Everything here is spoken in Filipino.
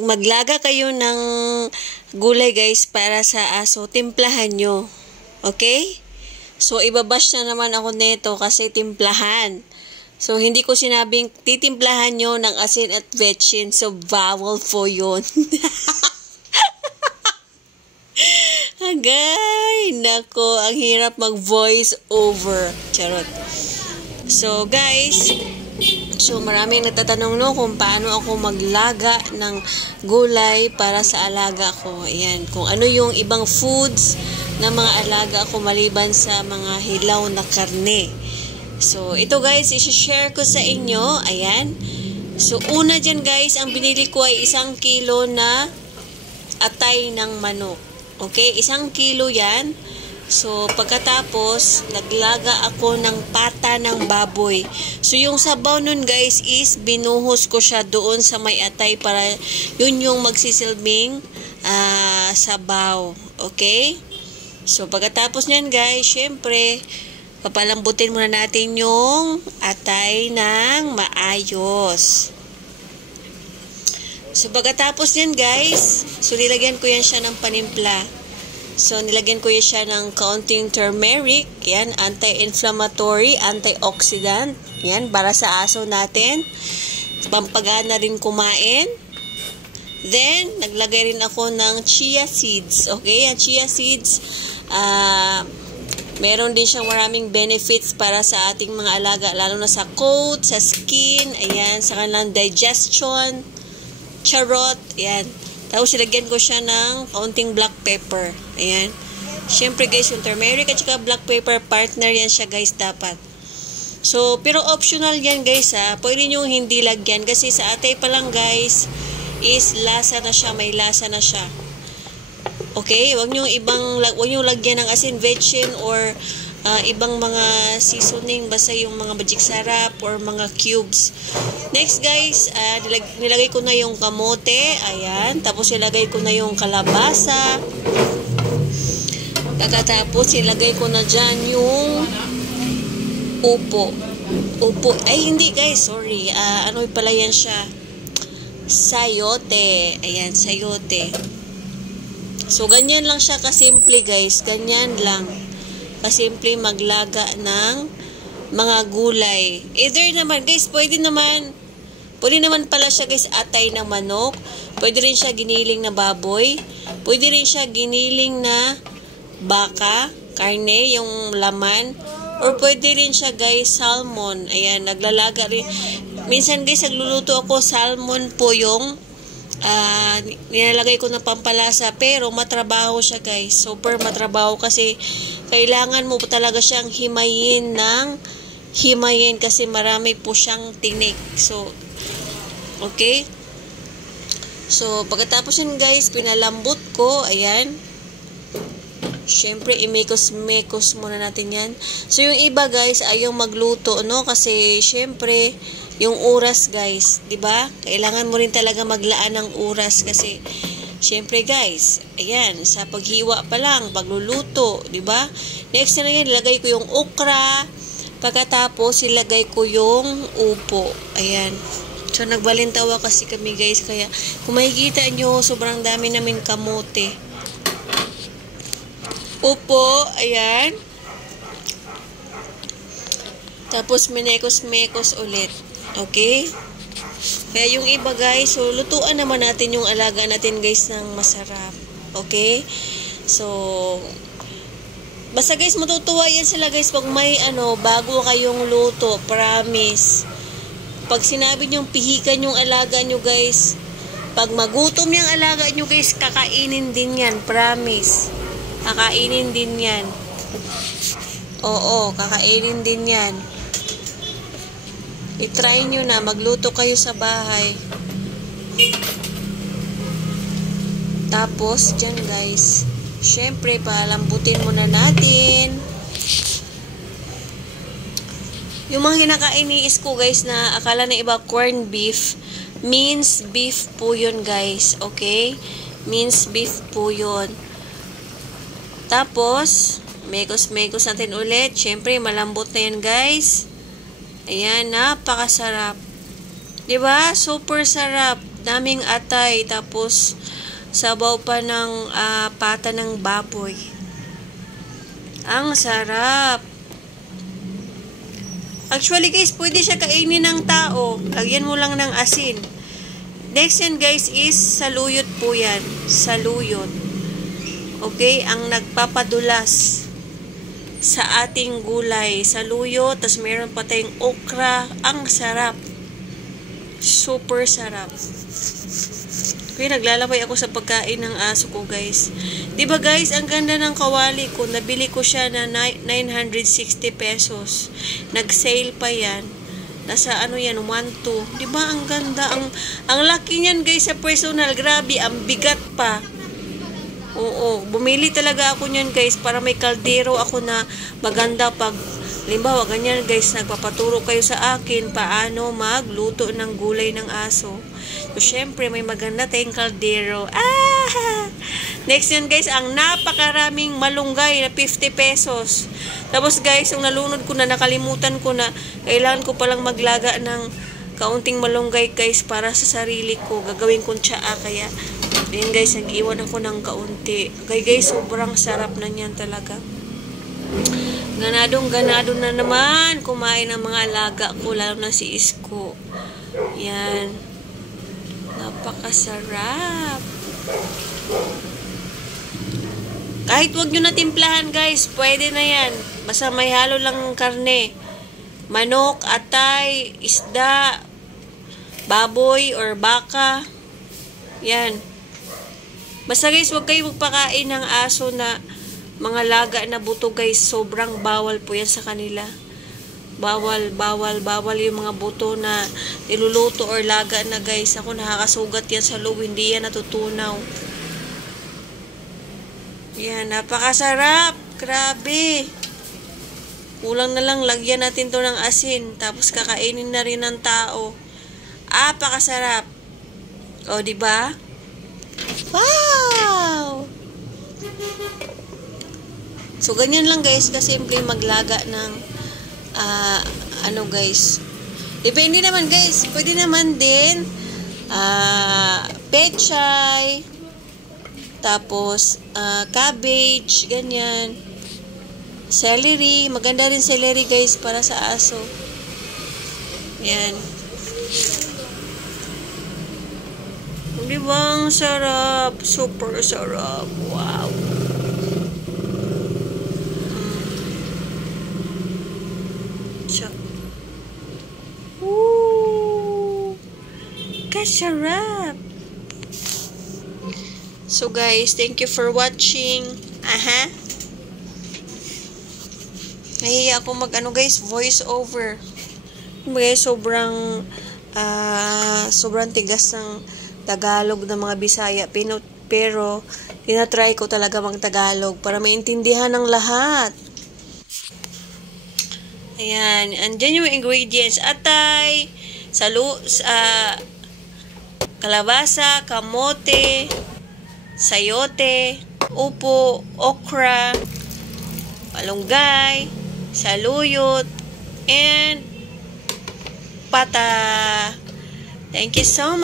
Maglaga kayo ng gulay guys para sa aso, timplahan nyo. Okay? So, ibabash na naman ako nito kasi timplahan. So, hindi ko sinabing titimplahan nyo ng asin at vetchin. So, bawal po yun. Agay! Nako, ang hirap mag-voice over. Charot. So, guys, maraming nagtatanong no kung paano ako maglaga ng gulay para sa alaga ko. Ayan, kung ano yung ibang foods na mga alaga ko maliban sa mga hilaw na karne. So, ito guys, isi-share ko sa inyo. Ayan. So, una dyan guys, ang binili ko ay 1 kilo na atay ng manok. Okay, 1 kilo yan. So, pagkatapos, naglaga ako ng pata ng baboy. So, yung sabaw nun guys is binuhos ko siya doon sa may atay para yun yung magsisilbing sabaw. Okay? So, pagkatapos nyan guys, syempre, papalambutin muna natin yung atay ng maayos. So, pagkatapos nyan guys, so nilagyan ko yan siya ng panimpla. So, nilagyan ko yan siya ng kaunting turmeric. Yan, anti-inflammatory, antioxidant. Yan, para sa aso natin. Pampagana rin kumain. Then, naglagay rin ako ng chia seeds. Okay, yan, chia seeds. Meron din siyang maraming benefits para sa ating mga alaga. Lalo na sa coat, sa skin, ayan, sa kanilang digestion. Charot, ayan. Tapos silagyan ko siya ng kaunting black pepper. Ayan. Siyempre guys, yung turmeric at saka black pepper, partner yan siya guys dapat. So, pero optional yan guys ha. Pwede nyo hindi lagyan kasi sa atay pa lang guys is lasa na siya, may lasa na siya. Okay? Huwag nyo lagyan ng asin, vetchin or ibang mga seasoning, basta yung mga magic sarap or mga cubes. Next guys, nilagay ko na yung kamote, ayan, tapos nilagay ko na yung kalabasa. Pagkatapos nilagay ko na dyan yung upo. Ay hindi guys, sorry, ano pala yan siya, sayote. Ayan, sayote. So ganyan lang siya kasimple guys, ganyan lang kasimple maglaga ng mga gulay. Either naman, guys, pwede naman pala siya, guys, atay ng manok. Pwede rin siya giniling na baboy. Pwede rin siya giniling na baka, karne, yung laman. Or pwede rin siya, guys, salmon. Ayan, naglalaga rin. Minsan, guys, nagluluto ako, salmon po yung nilalagay ko ng pampalasa, pero matrabaho siya guys, super matrabaho kasi kailangan mo talaga siyang himayin kasi marami po siyang tinik. So, okay, so pagkatapos yun guys, pinalambot ko, ayan, syempre imekos-mekos muna natin yan. So yung iba guys ayaw magluto no, kasi syempre yung oras guys, 'di ba? Kailangan mo rin talaga maglaan ng oras kasi syempre guys, ayan, sa paghiwa pa lang, pagluluto, 'di ba? Next na yan, ilagay ko yung okra, pagkatapos ilagay ko yung upo. Ayan. So nagbalintawa kasi kami guys, kaya kung makikita nyo, sobrang dami namin kamote. Upo, ayan. Tapos minekos-mekos ulit. Okay? Kaya yung iba guys, so lutuan naman natin yung alaga natin guys ng masarap. Okay? So, basta guys, matutuwa yan sila guys pag may bago kayong luto. Promise. Pag sinabi nyong pihikan yung alaga nyo guys, pag magutom yung alaga nyo guys, kakainin din yan. Promise. Kakainin din yan. Oo, kakainin din yan. I-try nyo na, magluto kayo sa bahay. Tapos, dyan guys, syempre, palambutin muna natin. Yung mga kinakain ni Isko guys na akala na iba corned beef, minced beef po yun guys. Okay? Minced beef po yun. Tapos, mekos-mekos natin ulit. Syempre, malambot na yan guys. Ayan, napakasarap. 'Di ba? Super sarap. daming atay, tapos sabaw pa ng pata ng baboy. Ang sarap. Actually guys, pwede siya kainin ng tao. Lagyan mo lang ng asin. Next yan guys is saluyot po yan. Saluyot. Okay? Ang nagpapadulas sa ating gulay. Saluyot. Tapos meron pa tayong okra. Ang sarap. Super sarap. Okay, naglalaway ako sa pagkain ng aso ko guys. Diba guys, ang ganda ng kawali ko. Nabili ko siya na 960 pesos. Nag-sale pa yan. Nasa ano yan, 1.2. Diba ang ganda? Ang laki niyan guys sa personal. Grabe, ang bigat pa. Oo, bumili talaga ako niyan guys para may kaldero ako na maganda pag halimbawa, ganyan guys, nagpapaturo kayo sa akin paano magluto ng gulay ng aso. So, syempre, may maganda tayong kaldero. Next yan guys, ang napakaraming malunggay na 50 pesos. Tapos guys, yung nalunod ko na, nakalimutan ko na, kailangan ko palang maglaga ng kaunting malunggay guys para sa sarili ko. Gagawin kong tsaa, kaya yan guys, nag-iwan ako ng kaunti. Okay guys, sobrang sarap na yan talaga. Ganadong-ganado na naman kumain ng mga alaga ko, lalo na si Isko. Yan. Napakasarap. Kahit wag nyo na timplahan guys, pwede na yan. Basta may halo lang ng karne. Manok, atay, isda, baboy or baka. Yan. Basta guys, wag kayo magpakain ng aso na mga laga na buto guys, sobrang bawal po yan sa kanila. Bawal yung mga buto na niluluto or laga na guys. Ako nakakasugat yan sa loob, hindi yan natutunaw. Yan, napakasarap. Grabe. Kulang na lang, lagyan natin to ng asin. Tapos kakainin na rin ng tao. Napakasarap. O, diba? Wow! So, ganyan lang guys, kasimple maglaga ng ano guys. Depende naman guys, pwede naman din pechay, tapos cabbage, ganyan. Celery, maganda rin celery guys para sa aso. Yan. Diba ang sarap? Super sarap. Wow. Kasarap. So guys, thank you for watching. Nahiya ako mag guys, voice over. Guys, sobrang tigas ng Tagalog ng mga Bisaya, pero tinatry ko talaga mag Tagalog para maintindihan ng lahat. Ayan, andyan yung ingredients: atay, kalabasa, kamote, sayote, upo, okra, malunggay, saluyot, and pata. Thank you so much.